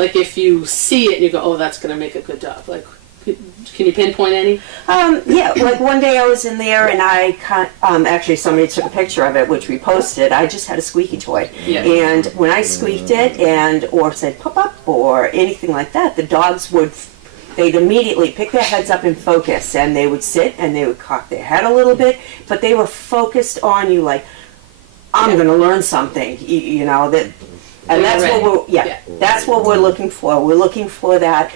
Like if you see it and you go, oh, that's going to make a good dog. Like, can you pinpoint any? Yeah, like one day I was in there and actually somebody took a picture of it, which we posted. I just had a squeaky toy. Yeah. And when I squeaked it or said pop up or anything like that, the dogs they'd immediately pick their heads up and focus, and they would sit and they would cock their head a little bit, but they were focused on you like, I'm going to learn something, you know, that, and that's what that's what we're looking for. We're looking for that,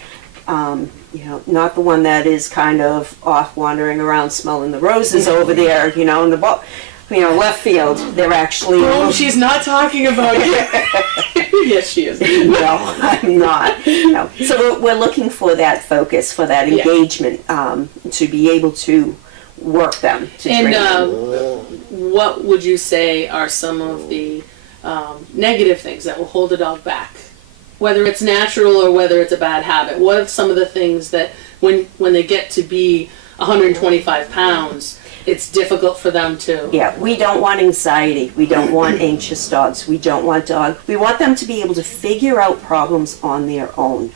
you know, not the one that is kind of off wandering around smelling the roses over there, you know, in the left field. They're actually. Oh, she's not talking about it. Yes, she is. No, I'm not. No. So we're looking for that focus, for that engagement, to be able to work them. What would you say are some of the negative things that will hold a dog back? Whether it's natural or whether it's a bad habit. What are some of the things that when they get to be 125 pounds, it's difficult for them to... Yeah, we don't want anxiety. We don't want anxious dogs. We don't want we want them to be able to figure out problems on their own,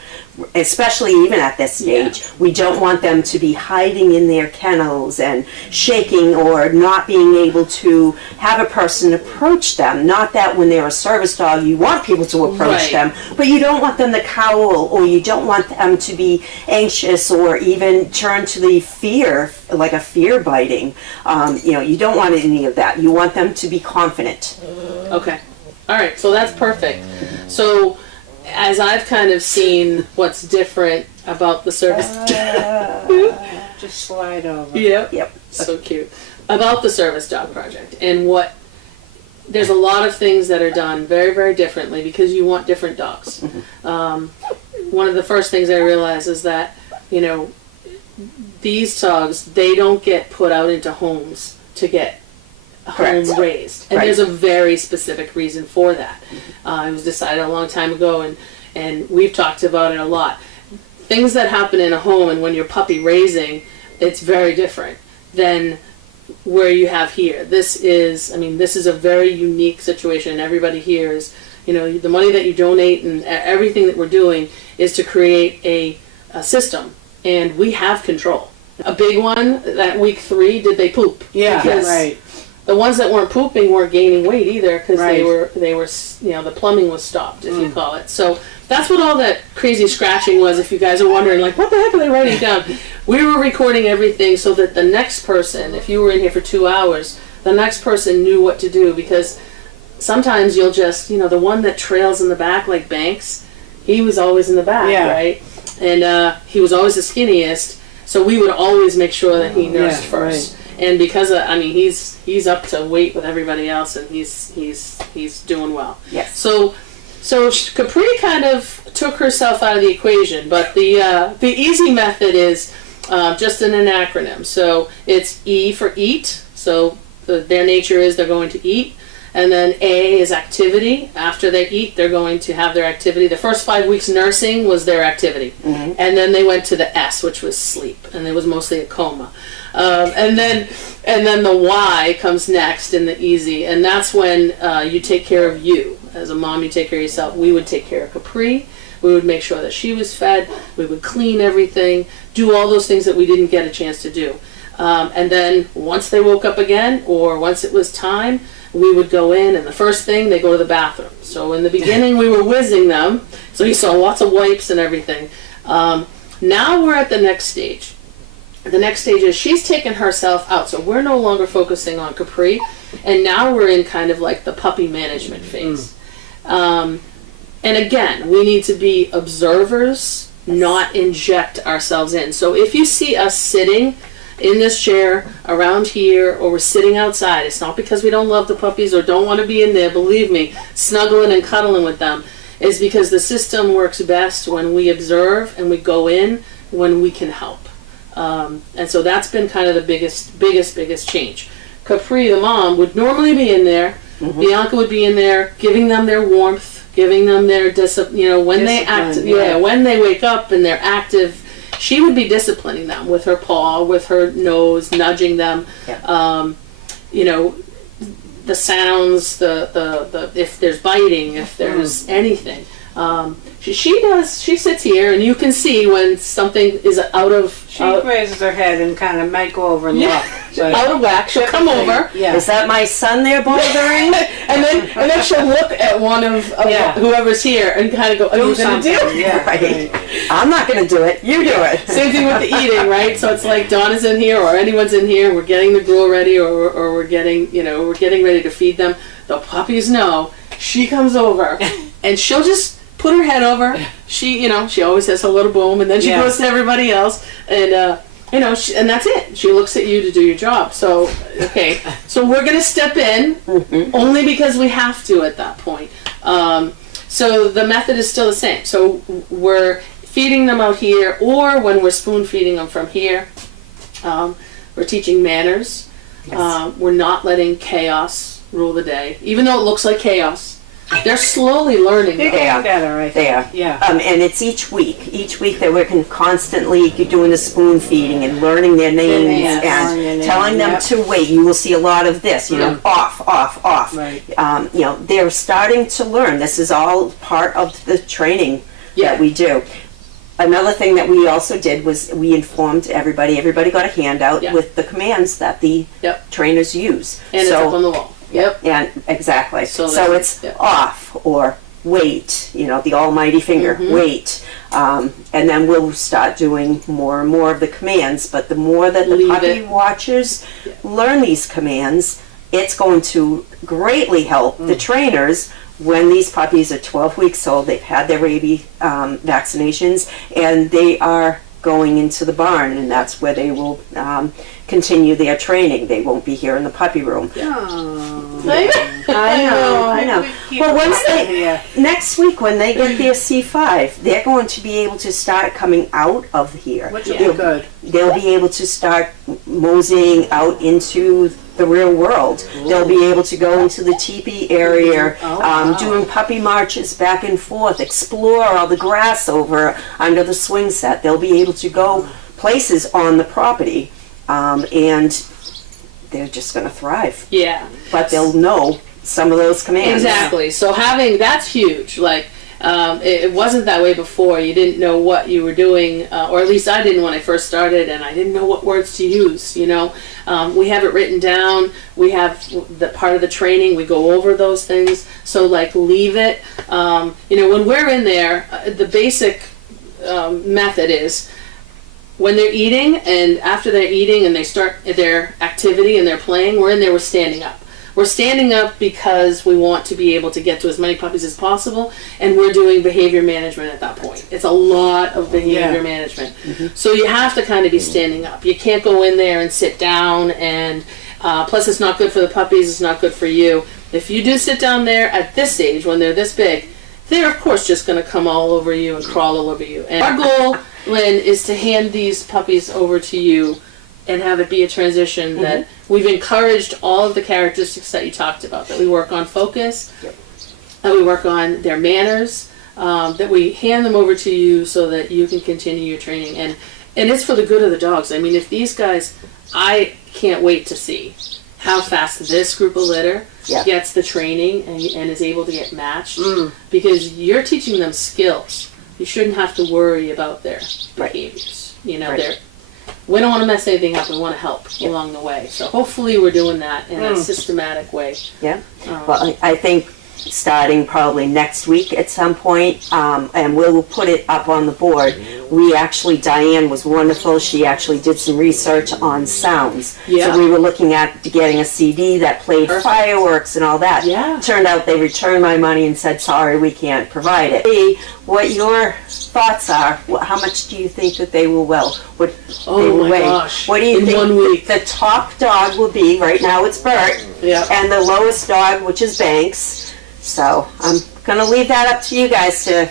especially even at this stage. Yeah. We don't want them to be hiding in their kennels and shaking or not being able to have a person approach them. Not that when they're a service dog, you want people to approach them, but you don't want them to cowl, or you don't want them to be anxious or even turn to the fear, like a fear biting. You know, you don't want any of that. You want them to be confident. Okay. All right. So that's perfect. So as I've kind of seen what's different about the service... Just slide over. Yep. So cute. About the Service Dog Project and there's a lot of things that are done very, very differently because you want different dogs. One of the first things I realized is that, you know, these dogs, they don't get put out into homes to get home raised. And there's a very specific reason for that. It was decided a long time ago, and we've talked about it a lot. Things that happen in a home and when you're puppy raising, it's very different than where you have here. This is a very unique situation. Everybody here is, you know, the money that you donate and everything that we're doing is to create a system. And we have control. A big one, that week 3, did they poop? Yeah, because the ones that weren't pooping weren't gaining weight either because they were, you know, the plumbing was stopped, if you call it. So that's what all that crazy scratching was, if you guys are wondering, like, what the heck are they writing down? We were recording everything so that the next person, if you were in here for 2 hours, the next person knew what to do, because sometimes you'll just, you know, the one that trails in the back like Banks, he was always in the back, right? And he was always the skinniest, so we would always make sure that he nursed first. And because he's up to weight with everybody else, and he's doing well. Yes. So Capri kind of took herself out of the equation, but the easy method is just in an acronym. So it's E for eat. So their nature is they're going to eat. And then A is activity. After they eat, they're going to have their activity. The first 5 weeks nursing was their activity. And then they went to the S, which was sleep. And it was mostly a coma. And then the Y comes next in the easy. And that's when you take care of you. As a mom, you take care of yourself. We would take care of Capri. We would make sure that she was fed. We would clean everything. Do all those things that we didn't get a chance to do. And then once they woke up again, or once it was time, we would go in, and the first thing, they go to the bathroom. So in the beginning, we were whizzing them, so you saw lots of wipes and everything. Now we're at the next stage. The next stage is she's taken herself out, so we're no longer focusing on Capri, and now we're in kind of like the puppy management phase. And again, we need to be observers, not inject ourselves in. So if you see us sitting in this chair around here, or we're sitting outside, it's not because we don't love the puppies or don't want to be in there. Believe me, snuggling and cuddling with them is because the system works best when we observe and we go in when we can help. And so that's been kind of the biggest change. Capri, the mom, would normally be in there. Bianca would be in there, giving them their warmth, giving them their when they act, when they wake up and they're active. She would be disciplining them with her paw, with her nose, nudging them. You know, the sounds, the if there's biting, if there's anything. She sits here, and you can see when something is out of She raises her head and kind of might go over and look. But out of whack. She'll come over, yeah. Is that my son there bothering? and then she'll look at one of whoever's here and kind of go, "Are you gonna do it?" Yeah, Right. I'm not going to do it. You do it. Same thing with the eating, right? So it's like Donna's in here, or anyone's in here. We're getting the gruel ready, or we're getting ready to feed them. The puppies know. She comes over, and she'll just put her head over. She always has her little boom, and then she goes to everybody else, and and that's it. She looks at you to do your job. So so we're gonna step in only because we have to at that point. So the method is still the same. So we're feeding them out here, or when we're spoon feeding them from here, we're teaching manners. Yes. We're not letting chaos rule the day, even though it looks like chaos. They're slowly learning. They get better, I think. They are. Yeah. And it's each week. Each week they're working constantly doing the spoon feeding and learning their names and telling them to wait. You will see a lot of this, off, off, off. Right. They're starting to learn. This is all part of the training that we do. Another thing that we also did was we informed everybody. Everybody got a handout with the commands that the trainers use. And it's up on the wall. Yep. And exactly. So it's off or wait, the almighty finger, wait. And then we'll start doing more and more of the commands. But the more that the puppy watchers learn these commands, it's going to greatly help the trainers when these puppies are 12 weeks old. They've had their rabies vaccinations, and they are going into the barn, and that's where they will continue their training. They won't be here in the puppy room. I know. Well, once next week when they get their C5, they're going to be able to start coming out of here. Which will be good. They'll be able to start moseying out into the real world. They'll be able to go into the teepee area, doing puppy marches back and forth, explore all the grass over under the swing set. They'll be able to go places on the property, and they're just going to thrive. Yeah. But they'll know some of those commands. Exactly. So that's huge. Like, it wasn't that way before. You didn't know what you were doing, or at least I didn't when I first started, and I didn't know what words to use. We have it written down. We have the part of the training. We go over those things. So leave it. When we're in there, the basic method is when they're eating, and after they're eating and they start their activity and they're playing, we're in there. We're standing up. We're standing up because we want to be able to get to as many puppies as possible, and we're doing behavior management at that point. It's a lot of behavior management. So you have to kind of be standing up. You can't go in there and sit down, and plus it's not good for the puppies, it's not good for you. If you do sit down there at this age, when they're this big, they're of course just going to come all over you and crawl all over you. And our goal, Lynn, is to hand these puppies over to you and have it be a transition that we've encouraged all of the characteristics that you talked about, that we work on focus, that we work on their manners, that we hand them over to you so that you can continue your training. And it's for the good of the dogs. I mean, if these guys, I can't wait to see how fast this group of litter gets the training and is able to get matched, because you're teaching them skills. You shouldn't have to worry about their behaviors. We don't want to mess anything up. We want to help along the way. So hopefully we're doing that in a systematic way. Yeah. Well, I think starting probably next week at some point, and we'll put it up on the board. Diane was wonderful. She actually did some research on sounds. Yeah. So we were looking at getting a CD that played fireworks and all that. Yeah. Turned out they returned my money and said, sorry, we can't provide it. See what your thoughts are. How much do you think that they will weigh? What do you think 1 week. the top dog will be? Right now it's Bert. Yeah. And the lowest dog, which is Banks. So I'm going to leave that up to you guys to...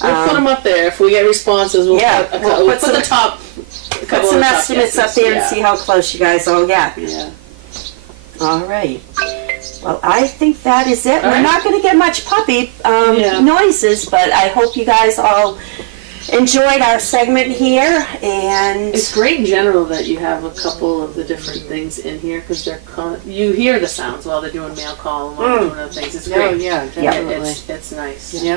We'll put them up there. If we get responses, we'll put the top... Put some estimates up there and see how close you guys all get. Yeah. All right. Well, I think that is it. We're not going to get much puppy noises, but I hope you guys all enjoyed our segment here. And it's great in general that you have a couple of the different things in here, because you hear the sounds while they're doing mail call and while they're doing other things. It's great. Oh, yeah, definitely. It's nice. Yeah.